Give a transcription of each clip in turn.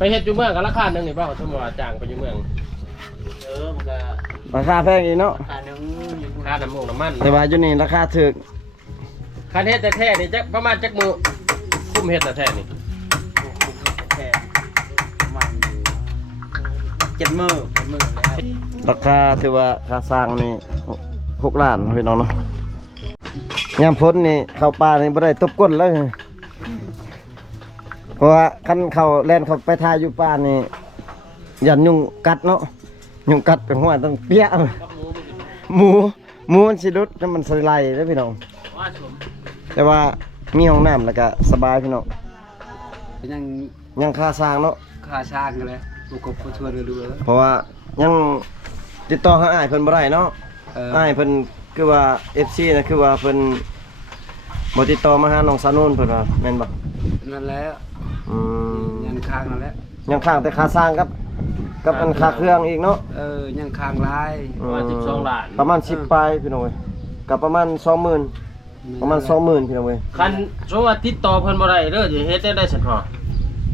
ไปเฮ็ดอยู่เมืองก็ราคานึงนี่เปล่าสมมุติว่าจ้างไปอยู่เมืองมันก็ราคาแพงอีกเนาะราคานึงค่าน้ำมูกน้ำมันแต่ว่าอยู่นี่ราคาถูกคันเฮ็ดแต่แท้นี่จักประมาณจักมื้อคุ้มเฮ็ดแต่แท้นี่แค่มัน7 มื้อราคาถือว่าค่าสร้างนี่6 ล้านพี่น้องเนาะยามพ้นนี่เข้าป่านี่บ่ได้ตบก้นเลยเพราะว่าคันเข้าแล่นเข้าไปทายอยู่ป่านี่ยันยุงกัดเนาะยุงกัดเป็นหัวต้องเปี้ยหมูมันสิดุดแล้วมันสไลด์เด้อพี่น้องแต่ว่ามีห้องน้ำแล้วก็สบายพี่น้องยังค่าสร้างเนาะ ค่าช่างกันเลยผู้กบผู้ชวนกันดูเลย เพราะว่ายังติดต่อหาอ้ายเพิ่นบ่ได้เนาะอ้ายเพิ่นคือว่า FC นะคือว่าเพิ่นบ่ติดต่อมาหาน้องสาวนุ่นเพิ่นว่าแม่นบ่นั่นแหละยังค้างนั่นแหละยังค้างแต่ค่าสร้างกับอันค่าเครื่องอีกเนาะยังค้างหลายประมาณ12 ล้านประมาณ10ปลายพี่น้องเอ้ยกับประมาณ 20,000 ประมาณ 20,000พี่น้องเอ้ยคันสมมุติว่าติดต่อเพิ่นบ่ได้เด้อสิเฮ็ดได้ซั่นพอ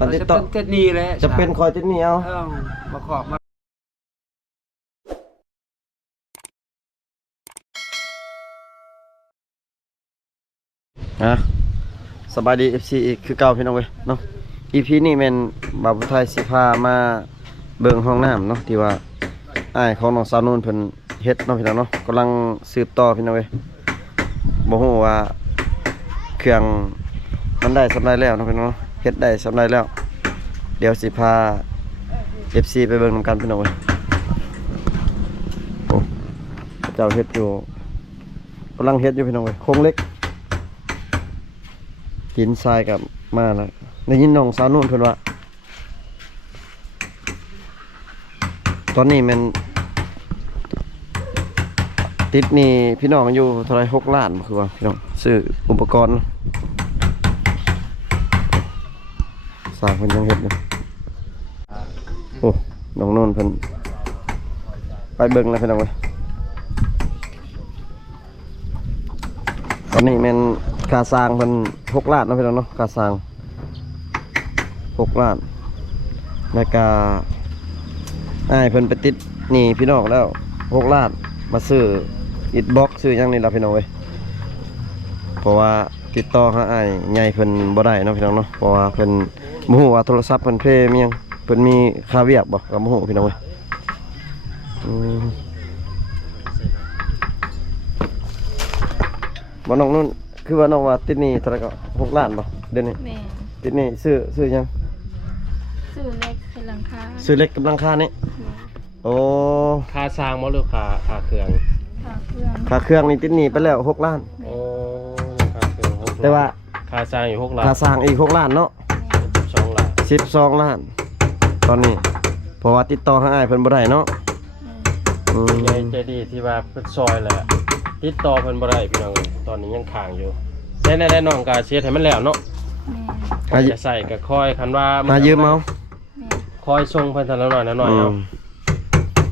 ปฏิต่อจะนี่แหละจะเป็นคอยติดหนี้เอามาขอบมาสบายดี FC อีกคือเก่าพี่น้องเว้ยเนาะ EP นี้แม่นบ่าวผู้ไทยสิพามาเบิ่งห้องน้ำเนาะที่ว่าอ้ายของน้องสาวนุ่นเพิ่นเฮ็ดเนาะพี่น้องเนาะกำลังสืบต่อพี่น้องเว้ยบ่ฮู้ว่าเครื่องมันได้สำเร็จแล้วเนาะพี่น้องเนาะเฮ็ดได้สำเร็จแล้วเดี๋ยวสิพา FC ไปเบิ่งนำกันพี่น้องเว้ยโอ้เจ้าเฮ็ดอยู่กำลังเฮ็ดอยู่พี่น้องเว้ยโครงเหล็กหินทรายกับมาแล้วได้ยินน้องสาวนุ่นเพิ่นว่าตอนนี้มันติดนี่พี่น้องอยู่เท่าไร6 ล้านคือว่าพี่น้องซื้ออุปกรณ์สร้างเพิ่นยังเฮ็ดอยู่โอ้น้องนุ่นเพิ่นไปเบิ่งแล้วพี่น้องเว้ยตอนนี้มันค่าสร้างมัน6 ล้านนะพี่น้องเนาะค่าสร้าง6 ล้านแล้วก็อ้ายเพิ่นไปติดนี่พี่น้องแล้ว6 ล้านมาซื้ออิฐบล็อกซื้ออย่างนี้ล่ะพี่น้องเว้ยเพราะว่าติดต่อหาอ้ายใหญ่เพิ่นบ่ได้เนาะพี่น้องเนาะเพราะว่าเพิ่นบ่ฮู้ว่าโทรศัพท์เพิ่นเพมีหยังเพิ่นมีค่าเวียกบ่ก็บ่ฮู้พี่น้องเว้ยบ่น้องนุ่นคือว่าน้องว่าติดหนี้เท่าไหร่ก็6 ล้านบ่เดือนนี้แม่ติดหนี้ซื้อหยังซื้อเล็กเป็นหลังคาซื้อเล็กกับหลังคานี่โอ้ค่าสร้างบ่หรือค่าเครื่องค่าเครื่องนี่ติดหนี้ไปแล้ว6 ล้านโอ้ค่าเครื่อง6ล้านแต่ว่าค่าสร้างอยู่6 ล้านค่าสร้างอีก6 ล้านเนาะ12 ล้าน12 ล้านตอนนี้เพราะว่าติดต่อหาอ้ายเพิ่นบ่ได้เนาะใหญ่ใจดีที่ว่าเพิ่นซอยแหละติดต่อเพิ่นบ่ได้พี่น้องตอนนี้ยังค้างอยู่ได้น้องก็เสียให้มันแล้วเนาะจะใส่ก็คอยคันว่ามายืมเอาคอยส่งเพิ่นทีละน้อยเอา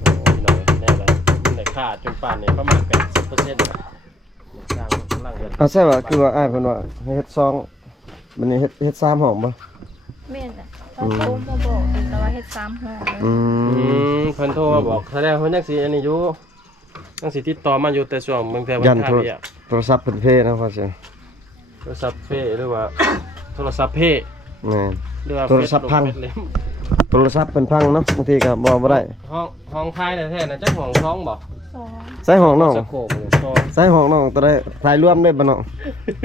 โอ้พี่น้องแน่เลยมันได้ค่าจนป่านนี้ประมาณ 80%น่ะสร้างกำลังเฮ็ดใช่ว่าคือว่าอ้ายเพิ่นว่าให้เฮ็ด2บัดนี้เฮ็ด3ห้องบ่แม่นน่ะเขาโทรมาบอกแต่ว่าเฮ็ด3ห้องเพิ่นโทรมาบอกแสดงเพิ่นจังสิอันนี้อยู่จังสิติดต่อมาอยู่แต่ช่วงบางเทื่อมันค่าเวียกโทรศัพท์เพิ่นเพนะพ่อสิโทรศัพท์เฟหรือว่าโทรศัพท์เพแม่นหรือว่าโทรศัพท์พังโทรศัพท์เพิ่นพังเนาะบางทีก็บ่ได้ห้องท้ายแท้ๆน่ะจักห้องท้องบ่ใส่ห้องน้องสโคปใส่ห้องน้องตัวได้ถ่ายรวมได้บ่เนาะ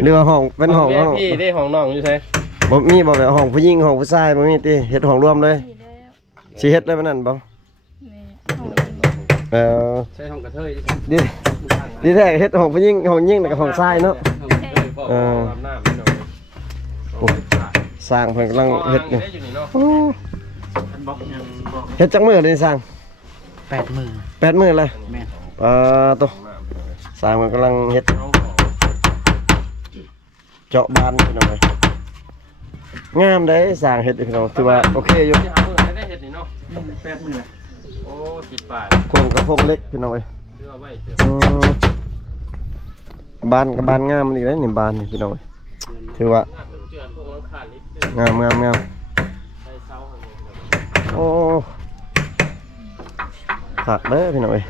หรือว่าห้องเป็นห้องน้องพี่ได้ห้องน้องอยู่ไสบ่มีบ่แบบห้องผู้หญิงห้องผู้ชายบ่มีติเฮ็ดห้องรวมเลยสิเฮ็ดได้บ่นั่นบ่ใช้ห้องกระเทยดีแท้เฮ็ดห้องผู้หญิงห้องหญิงแล้วก็ห้องชายเนาะสร้างเพิ่นกำลังเฮ็ดอยู่เฮ็ดจักมื้อเลยสร้าง8 มื้อ8 มื้อเลยแม่นตัวสร้างเพิ่นกำลังเฮ็ดเจาะบานพี่น้องเอ้ยงามได้สร้างเฮ็ดพี่น้องถือว่าโอเคอยู่ได้เฮ็ดนี่เนาะ8 มื้อโอ้10 บาทโครงกระโพงเล็กพี่น้องเอ้ยบานกับบานงามอีกแล้วนี่บานนี่พี่น้องถือว่างาม โอ้ผักเด้อพี่น้องเอ้ย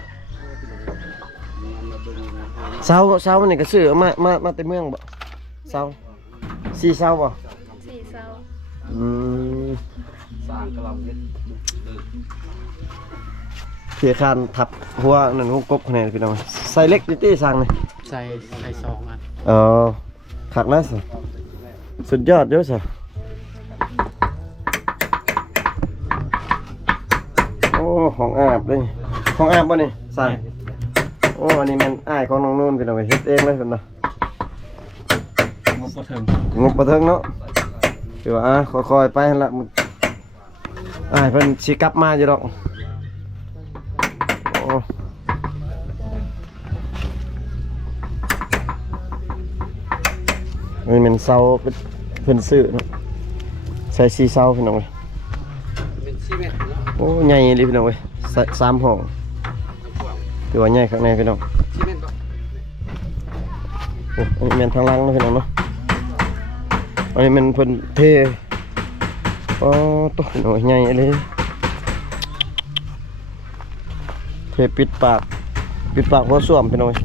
เสานี่ก็ซื้อมาแต่เมืองบ่เสา4เสาบ่ 4 เสา สร้างกระลำเฮ็ด เพียคานทับหัวนั่นหัวกบคะแนนพี่น้องใส่เล็กนิดตี้สั่งนี่ ใส่2อัน ขักนะสิสุดยอดเยอะสิโอ้ของอาบเลยของอาบบ่นี่สั่งโอ้อันนี้มันอ้ายของน้องนุ่นพี่น้องเฮ็ดเองเลยเพิ่นน่ะ งบบ่ถึง งบบ่ถึงเนาะคือว่าค่อยๆไปหั่นล่ะอ้ายเพิ่นสิกลับมาอยู่ดอกโอ้นี่มันเสาเพิ่นซื้อเนาะใส่4เสาพี่น้องเอ้ย เป็นซีเมนต์เนาะ โอ้ใหญ่เลยพี่น้องเอ้ยใส่3ห้องถือว่าใหญ่ข้างในพี่น้อง ซีเมนต์บ่ โอ้อันนี้แม่นทางหล่างเนาะพี่น้องเนาะอันนี้มันเพิ่นเทอ๋อตัวพี่น้องใหญ่เลยเทปิดปากหัวส้วมพี่น้องเอ้ย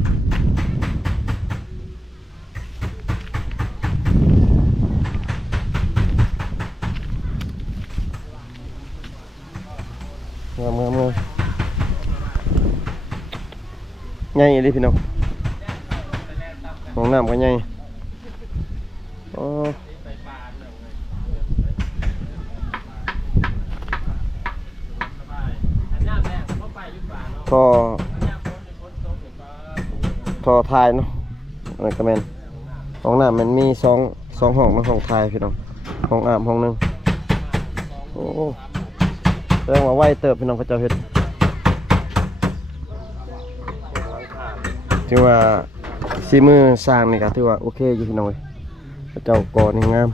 งามใหญ่เลยพี่น้องห้องน้ำก็ใหญ่อ๋อท่อทายเนาะอะไรก็แม่นห้องน้ำมันมีสองห้องเนาะห้องทายพี่น้องห้องอาบห้องนึงโอ้แสดงว่าไวเติบพี่น้องเขาเจ้าเฮ็ดถือว่าสีมือสร้างนี่ก็ถือว่าโอเคอยู่พี่น้องเอ้ยเขาเจ้าก่อนี่งาม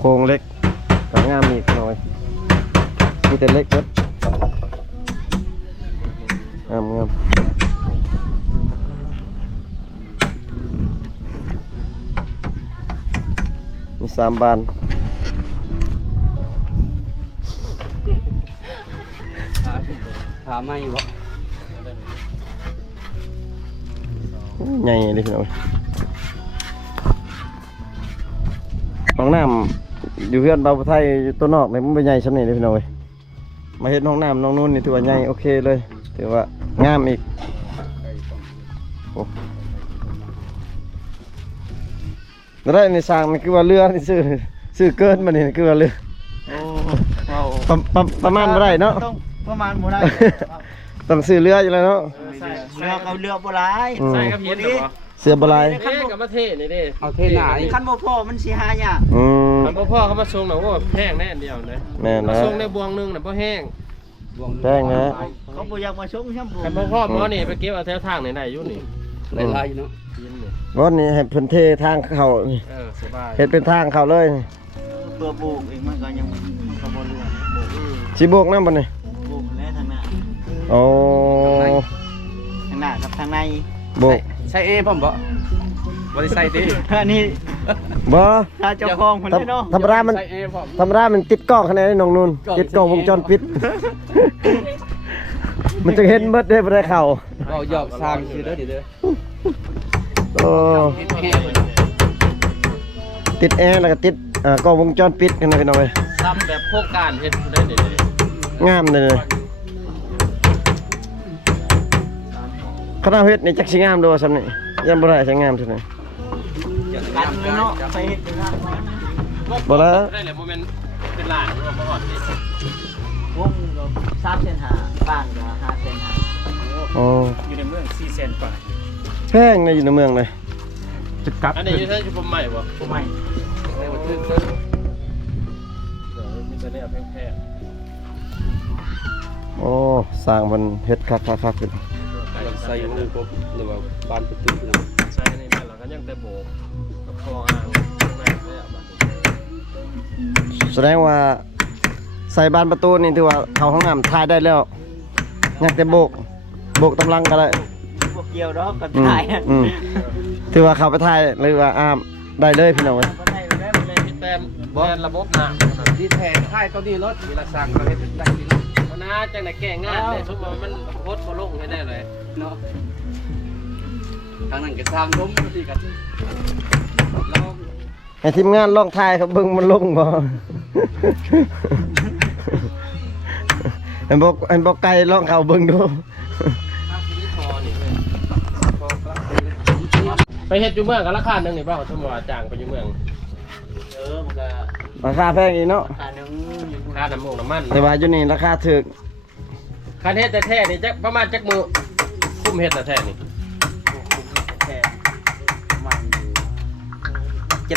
โครงเล็กก็งามอีกพี่น้องเอ้ยมีแต่เล็กเบิดงามมี3 บานถามไม่บ่ ใหญ่เลยพี่น้องห้องน้ำอยู่เพื่อนเบาไทยอยู่ตัวนอกเลยมันเป็นใหญ่ชั้นนี้เลยพี่น้องมาเห็นห้องน้ำน้องนุ่นนี่ถือว่าใหญ่โอเคเลยถือว่างามอีกโอ้แล้วได้ในสร้างมันคือว่าเรือนี่ซื้อเกินมานี่คือว่าเรือ โอ้เว้า ประมาณบ่ได้เนาะ ต้องประมาณบ่ได้ ต้องซื้อเรืออยู่แล้วเนาะ เรือกับเรือบ่หลาย ใส่กับเฮ็ดบ่ เสือบ่หลาย เท่กับมาเทนี่เด้ เอาเทหนาอีก คันบ่พอมันสิหายาก คันพ่อเขามาส่งน่ะโอ้แพงแน่อันเดียวนะ แม่น มา นะ ส่งในบวงนึงน่ะบ่แห้ง แป้งนะ เขาบ่อยากมาชงแชมพู คันพ่อหมอนี่ไปเก็บเอาแถวทางไหนๆอยู่นี่ หลายๆเนาะ กินนี่ วันนี้ให้เพิ่นเททางเข้านี่ สบาย เฮ็ดเป็นทางเข้าเลย เพื่อปลูกเองมันก็ยังมันก็บ่เรือปลูก สิโบกนำบ่นี่ ปลูกแล้วทางหน้า โอ้ ทางหน้ากับทางใน โบก ใช่เอพ่อมบ่บ่ได้ใส่ติ อันนี้ บ่ ถ้าเจ้าของเพิ่นเนาะ ธรรมดามัน ใส่เอพ่อม ธรรมดามันติดกล้องคะแนนน้องนุ่นติดกล้องวงจรปิด มันจะเห็นเบิดได้บ่ได้เข้า เราหยอกสร้างคือเด้อเด้อ โอ้ติดแอร์แล้วก็ติดกล้องวงจรปิดกันนะพี่น้องเอ้ย ซ้ำแบบโครงการเฮ็ดได้เด้ งามเลยคณะเฮ็ดนี่จักสิงามดูว่าซั่นนี่ยังบ่ได้สิงามเท่านั้น กันเลยเนาะไปเฮ็ดเป็นทาง บ่ละ ได้เลยโมเมนต์เป็นหลานบ่ฮอดนี่ วงก็3เส้น5บ้านก็5เส้น5 อ๋อ อยู่ในเมือง400,000กว่า แพงเลยอยู่ในเมืองเลย จุดกลับอันนี้อยู่ที่ชุมใหม่บ่ ผู้ใหม่ ในวันที่ มีแต่เนี่ยแพง โอ้สร้างมันเฮ็ดคักๆๆขึ้น ๆ ใส่วงกบหรือว่าบ้านประตูเนาะ ใส่นี่แม่นแล้วก็ยังแต่โบกกับคออ่างแม่นเลยอ่ะบัดนี้ แสดงว่าใส่บานประตูนี่ถือว่าเข้าห้องน้ำถ่ายได้แล้วอยากแต่โบกตำลังก็ได้ พวกเกี่ยวดอกก็ อืม ถ่าย ถือว่าเข้าไปถ่ายหรือว่าได้เลยพี่น้องเอ้ย บ่ได้บ่ได้บ่ได้ คิดไป แลนระบบน้ำ ดีแท้ท้ายตัวนี้รถมีละสั่งก็เฮ็ดได้ดีเนาะ มันน่าจังได๋แก้งานได้สมมุติว่ามันโคตรบ่ลงให้ได้เลย เนาะทางนั้นก็สร้างล้มที่กันลอง ให้ทีมงานลองทายครับเบิ่งมันลงบ่ ให้บอกไก่ลองเข้าเบิ่งดู ไปเฮ็ดอยู่เมืองก็ราคาหนึงนี่บ่สมมุติว่าจ้างไปอยู่เมือง มันก็ ราคาแพงอีกเนาะ ค่านึงอยู่ ค่าน้ำมูกน้ำมัน แต่ว่าอยู่นี่ราคาถูก คันเฮ็ดแต่แท้นี่จักประมาณจักมื้อคุ้มเฮ็ดแต่แท้นี่ แค่ประมาณ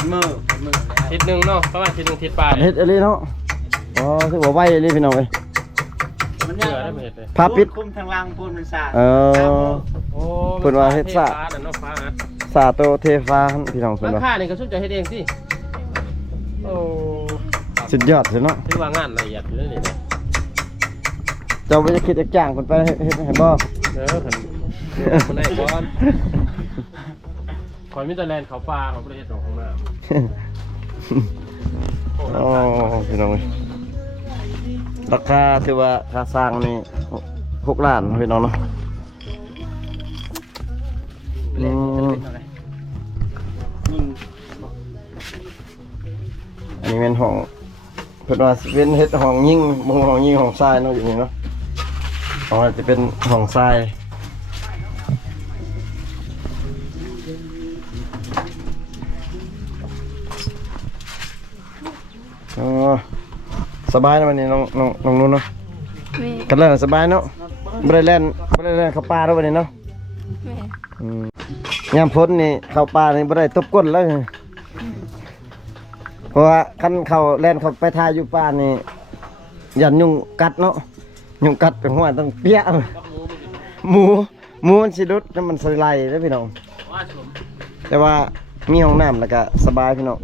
7 มื้อแล้ว ทิศหนึงเนาะประมาณทิศหนึงทิศปลาย เฮ็ดอะไรเนาะอ๋อถือว่าไวเลยพี่น้องเอ้ย มัน เชื่ ยั อง ได้บ่เฮ็ดเลย พาปิด คุมทางล่างพูนมันสาด เออ โอ้ เพิ่นว่าเฮ็ดซะ ฟ้าน่ะเนาะฟ้าอัด สาโตเทฟ้าพี่น้องเพิ่น รา ว่า คานี่ก็สุดจะเฮ็ดเองสิโอ้ สุดยอดเลยเนาะ ถือว่างานละเอียดอยู่เลยนี่นะ เจ้าบ่จะคิดจะจ้างเพิ่นไปเฮ็ดให้บ่ เพิ่นคนได้ก่อนคอยมีแต่แลนเขาปลาเขาบ่ได้เฮ็ดดอกข้างหน้า โอ้พี่น้องเอ้ยราคาถือว่าค่าสร้างนี่6 ล้านพี่น้องเนาะ เล่นจะเป็นอะไรยิ่ง อันนี้เป็นห้องเพิ่นว่าสิเป็นเฮ็ดห้องยิงบ่ห้องยิงห้องทรายเนาะอยู่นี่เนาะอ๋อจะเป็นห้องทรายอ๋อสบายนะวันนี้น้องนุ่นเนาะ แม่ กันแล้วสบายเนาะบ่ได้เล่นเข้าป่าแล้ววันนี้เนาะ แม่ ยามพ้นนี่เข้าป่านี่บ่ได้ตบก้นแล้วเพราะว่าคันเข้าแล่นเข้าไปทายอยู่ป่านี่ยันยุงกัดเนาะยุงกัดเป็นหัวต้องเปี้ยหมูมันสิดุดแล้วมันสิไล่เด้อพี่น้องแต่ว่ามีห้องน้ำแล้วก็สบายพี่น้อง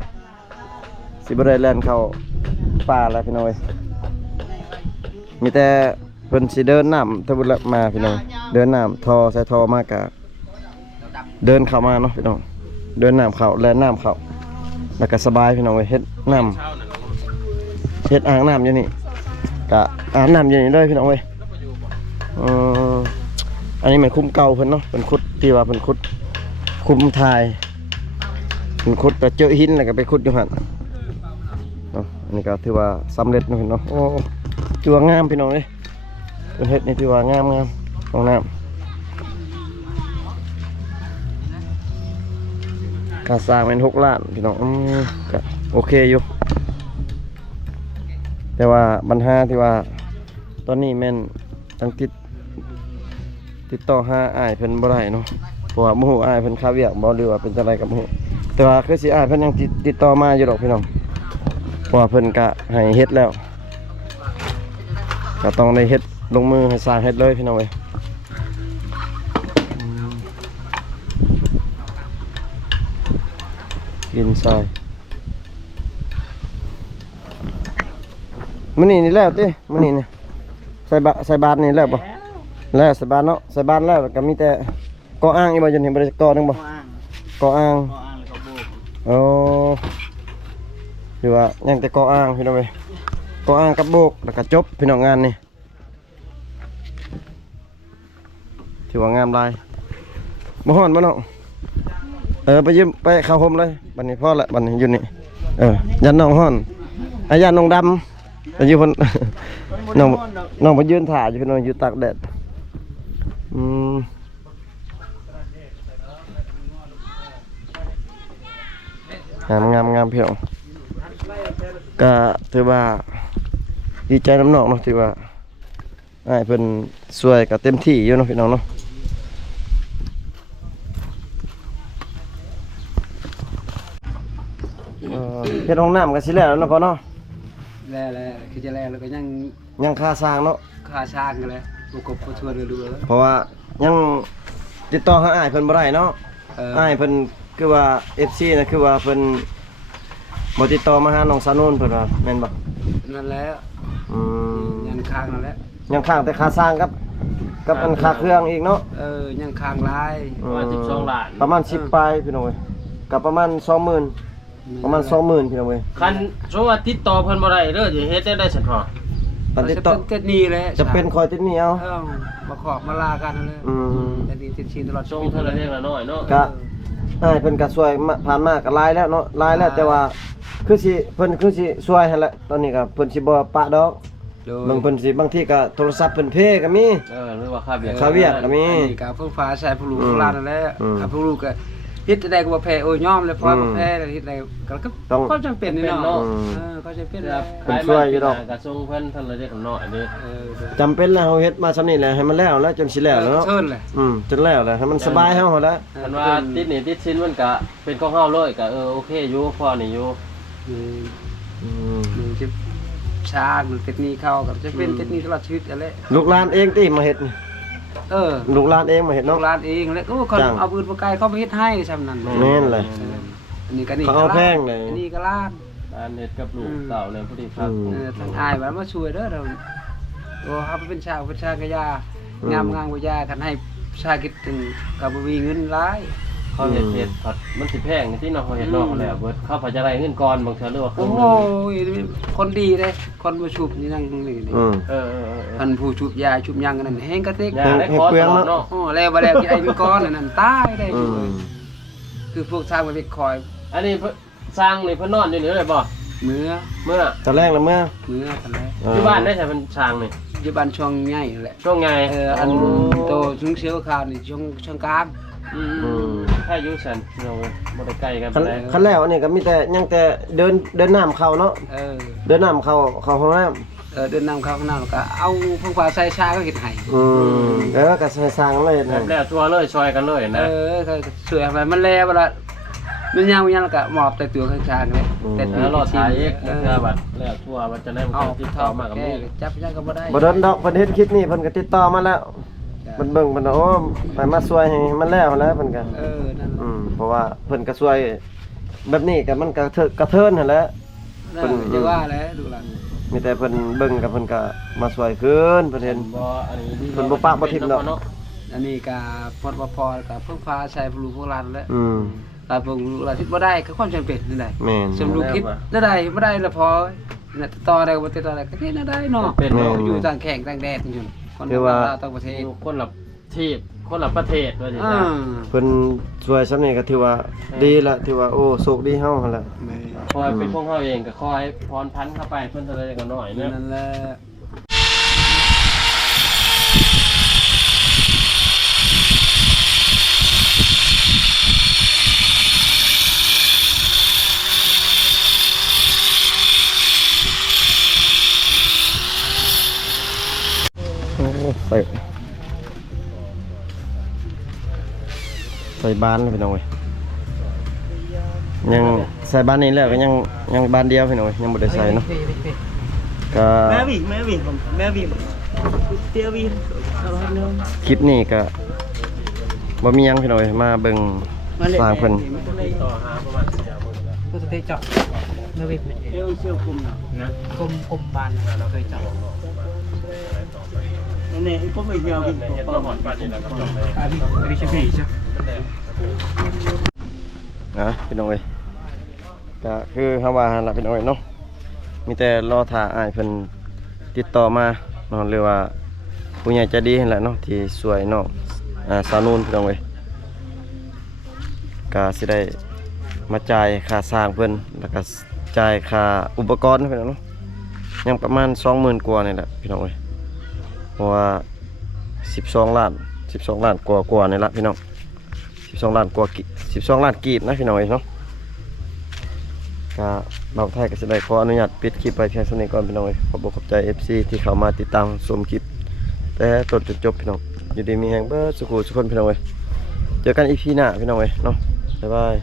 สิบ่ได้แล่นเข้าป่าแล้วพี่น้องเอ้ยมีแต่เพิ่นสิเดินน้ำทะบุละมาพี่น้องเดินน้ำทอใส่ทอมากะเดินเข้ามาเนาะพี่น้องเดินน้ำเข้าแล่นน้ำเข้าแล้วก็สบายพี่น้องเว้ยเฮ็ดน้ำเฮ็ดอ่างน้ำอยู่นี่กะอ่างน้ำอยู่นี่เลยพี่น้องเว้ยอันนี้มันคุ้มเก่าเพิ่นเนาะเป็นขุดที่ว่าเป็นขุดคุ้มทายเป็นขุดแต่เจอหินแล้วก็ไปขุดอยู่หั่นเนาะอันนี้ก็ถือว่าสำเร็จเนาะพี่น้องโอ้ถือว่างามพี่น้องเอ้ยเป็นเฮ็ดนี่ถือว่างามห้องน้ำค่าสร้างเป็น6 ล้านพี่น้องก็โอเคอยู่แต่ว่าปัญหาที่ว่าตอนนี้แม่นตั้งติดต่อหาอ้ายเพิ่นบ่ได้เนาะเพราะว่าบ่ฮู้อ้ายเพิ่นคาเวียกบ่หรือว่าเป็นจังไดก็บ่ฮู้แต่ว่าคือสิอ้ายเพิ่นยังติดต่อมาอยู่ดอกพี่น้องเพราะว่าเพิ่นก็ให้เฮ็ดแล้วก็ต้องได้เฮ็ดลงมือให้สร้างเฮ็ดเลยพี่น้องเอ้ยดินทรายมื้อนี้นี่แล้วติมื้อนี้นี่ใส่บาตรนี่แล้วบ่แล้วใส่บาตรเนาะใส่บาตรแล้วก็มีแต่ก่ออ้างอีบ่จนเห็นบ่ได้ก่อนึงบ่ ก็อ้าง ก่ออ้าง ก็อ้างแล้วก็โบก โอ้คือว่ายังแต่ก่ออ้างพี่น้องเอ้ยก่ออ้างกับโบกแล้วก็จบพี่น้องงานนี่ถือว่างามหลายบ่ฮ้อนบ่น้องไปยืมไปเข้าห่มเลยบัดนี้พอละบัดนี้อยู่นี่ยันน้องฮ้อนอายันน้องดำแต่อยู่เพิ่น น้องมายืนถ่ายอยู่พี่น้องอยู่ตากแดดงามพี่น้องก็ถือว่าดีใจน้ำน้องเนาะที่ว่าอ้ายเพิ่นช่วยก็เต็มที่อยู่เนาะพี่น้องเนาะเฮ็ดห้องน้ำกันสิแล้วเนาะพ่อเนาะ แล้วคือจะแล้วก็ยังค่าสร้างเนาะ ค่าสร้างกันแล้วประกบประชวนกันดูแล้ว เพราะว่ายังติดต่อหาอ้ายเพิ่นบ่ได้เนาะอ้ายเพิ่นคือว่า FC นะคือว่าเพิ่นบ่ติดต่อมาหาน้องสาวนุ่นเพิ่นว่าแม่นบ่ นั่นแหละยันค้างนั่นแหละ ยังค้างแต่ค่าสร้างกับอันค่าเครื่องอีกเนาะ ยังค้างหลาย ประมาณ12 ล้าน ประมาณ10ปลายพี่น้องเอ้ยกับประมาณ 20,000 ประมาณ 20,000พี่น้องเว้ย คันสมมุติว่าติดต่อเพิ่นบ่ได้เด้อสิเฮ็ดได้ซั่นพอ ปันติด จะ ต่อ เป็นเต็ดนี่แหละ จะเป็นคอยติดหนี้เอา มาขอบมาลากันนั่นแหละ อืม แต่ดีติดชินตลอด ส่งเท่าละเล็กละน้อยเนาะ ก็อ้ายเพิ่นก็ช่วยมาผ่านมาก็หลายแล้วเนาะหลายแล้วแต่ว่าคือสิเพิ่นคือสิช่วยหั่นแหละตอนนี้ก็เพิ่นสิบ่ปะดอกบางเพิ่นสิบางทีก็โทรศัพท์เพิ่นเพก็มี หรือว่าค่าเบียร์ ค่าเวียดก็มี กับเพิ่งฟ้าใช้ผู้ลูก อืม ผู้หลานนั่นแหละ อืม กับผู้ลูกก็เฮ็ดได้ก็บ่แพ้โอ้ยยอมเลยเพราะบ่แพ้เฮ็ดได้ก็ ต้อง ก็จำเป็นนี่เนาะ อืม ก็จำเป็น ค แล้ รั ว บ เพิ่นช่วยอยู่ดอก กระทรวงเพิ่นเท่าละเล็กละน้อยเด้อ จำเป็นแล้วเฮาเฮ็ดมาซำนี้แหละให้มันแล้วแล้วจนสิแล้วเนาะ เชิญเลย จนแล้วแหละให้มันสบายเฮาหั่นแหละ คันว่าติดหนี้ติดสินมันก็เป็นของเฮาเลยก็โอเคอยู่พอนี่อยู่ มันจะชามันติดหนี้เข้ากับจะเป็นติดหนี้ตลอดชีวิตอะไร ลูกหลานเองติมาเฮ็ดนี่ ลูกหลานเองมาเฮ็ด ลู เนาะ กหลานเองแล้วก็คน จ้าง เอาปืนปากไกเขาไปเฮ็ดให้ซำนั้น แม่นเลย อันนี้ก็นี่ เขาเอาแพงเลย อันนี้ก็ล้าน บ้านเฮ็ดกับลูกเต่าเนี่ยพอดีครับ ทางอายว่ามาช่วยเด้อเราโอ้เฮาเป็นชาวกะยางามงามกะยาคันให้ชาคิดถึงก็บ่มีเงินหลาย เขาเฮ็ดผัดมันสิแพงที่เนาะเขาเฮ็ดนอกแล้วเบิดเขาพอจะได้เงินก่อนบางเทื่อหรือว่า โอ้โหคนดีเลยคนบ่ชุบนี่นั่งนี่นี่ เออ ท่านผู้ชุบยาชุบยังกันนั่นแฮงกระเตก อย่าได้ขอตลอดเนาะ โอ้แล้วบ่แล้วที่ไอ้มีก้อนนั่นตายได้เลยคือพวกชาวไปคอย อันนี้สร้างนี่เพิ่นนอนอยู่นี่เลยบ่ เมื่อ เมื่อ ตอนแรกแล้วเมื่อ ทันแล้ว ที่บ้านได้ใช่เพิ่นสร้างนี่ อยู่บ้านช่วงใหญ่นั่นแหละ ช่วงไง อันโตชุงเชียวข่าวนี่ช่วงกลาง ถ้าอยู่ซั่นเราบ่ได้ใกล้กัน คัน ปานใด คันแล้วอันนี้ก็มีแต่ยังแต่เดินน้ำเข้าเนาะ เดินน้ำเข้าห้องน้ำ เดินนำเข้าข้างหน้าแล้วก็เอาพวกฟ้าใส่ชาก็เฮ็ดให้ แล้วก็ใส่สร้างเลย แบ นะ บแล้วทั่วเลยซอยกันเลยนะ ก็สวยอะไรมันแลเวลามันยังแล้วก็มอบแต่ตัวข้างชาเลยแต่ แล้วรอถ่ายอีกเพื่อบัดแล้วทั่วมันจะได้ เอา ติด ท ต่ อ อมากับ แก มึง จับยังก็บ่ได้ บ่โดนดอกเพิ่นเฮ็ดคลิปนี้เพิ่นก็ติดต่อมาแล้วมันเบิ่งเพิ่นโอ้ให้มาช่วยให้มันแล้วแล้วเพิ่นก็ นั่น เพราะว่าเพิ่นก็ช่วยแบบนี้ก็มันก็กระเทินนั่นแหละ จะว่าแล้วดูหลัง มีแต่เพิ่นเบิ่งกับเพิ่นก็มาช่วยคืนเพิ่นเห็น บ่อันนี้ดี เพิ่นบ่ปะบ่ทิ่มดอก อันนี้ก็พอดพอกับพวกฟ้าใส่ผู้ลูกพวกหลานแล้ว แต่พวกลูกหลานที่บ่ได้ก็ความจำเป็นนี่แหละ แม่น สมลูกคิดได้บ่ได้แล้วพอน่ะต่อได้บ่ติดต่อได้ก็เฮ็ดได้เนาะ เป็นเนาะ อยู่ต่างแข่งต่างแดดอยู่คนต่างประเทศ อยู่คนละที่คนละประเทศว่าสิ อ่า จ้ะ เพิ่นช่วยซำนี้ก็ถือว่าดีละถือว่าโอ้โชคดีเฮาหั่นล่ะ คอยเป็นพวกเขาเองก็คอยพรพันเข้าไปเพิ่นเท่าไรก็น้อยนะ นั่นแหละ ใส่บ้านพี่น้องเว้ยยังใส่บ้านนี้แล้วก็ยังบ้านเดียวพี่น้องเว้ยยังบ่ได้ใส่เนาะก็ แม่บีเตี้ยบี คลิปนี้ก็บ่มีหยังพี่น้องเว้ยมาเบิ่งสร้างเพิ่น ต่อหาประมาณ4 มื้อแล้ว ก็จะได้เจาะเมื่อวิเชี่ยวคุมนะคุมบานเราเคยเจาะ นี่ไอ้พวกไอ้เหี้ยบี เฮ็ดมาหอดปานนี้แล้วก็ต้องไป อันนี้ใช่ผีใช่ พี่น้องเว้ยก็คือเฮาว่าหั่นล่ะพี่น้องเว้ยเนาะมีแต่รอท่าอ้ายเพิ่นติดต่อมาเนาะหรือว่าผู้ใหญ่ใจดีนั่นแหละเนาะที่ช่วยน้องสาวนูนพี่น้องเว้ยก็สิได้มาจ่ายค่าสร้างเพิ่นแล้วก็จ่ายค่าอุปกรณ์พี่น้องเนาะยังประมาณ 20,000 กว่านี่แหละพี่น้องเว้ยเพราะว่า12 ล้านกว่านี่ละพี่น้อง12 ล้านกว่า12 ล้านกีบนะพี่น้องเอ้ยเนาะก็บ่าวไทยก็สิได้ขออนุญาตปิดคลิปไปเพียงเท่านี้ก่อนพี่น้องเอ้ยขอบใจ FC ที่เข้ามาติดตามชมคลิปแต่ต้นจนจบพี่น้องอยู่ดีมีแฮงเบิดสุขสุขคนพี่น้องเอ้ยเจอกัน EP หน้าพี่น้องเอ้ยเนาะบ๊ายบาย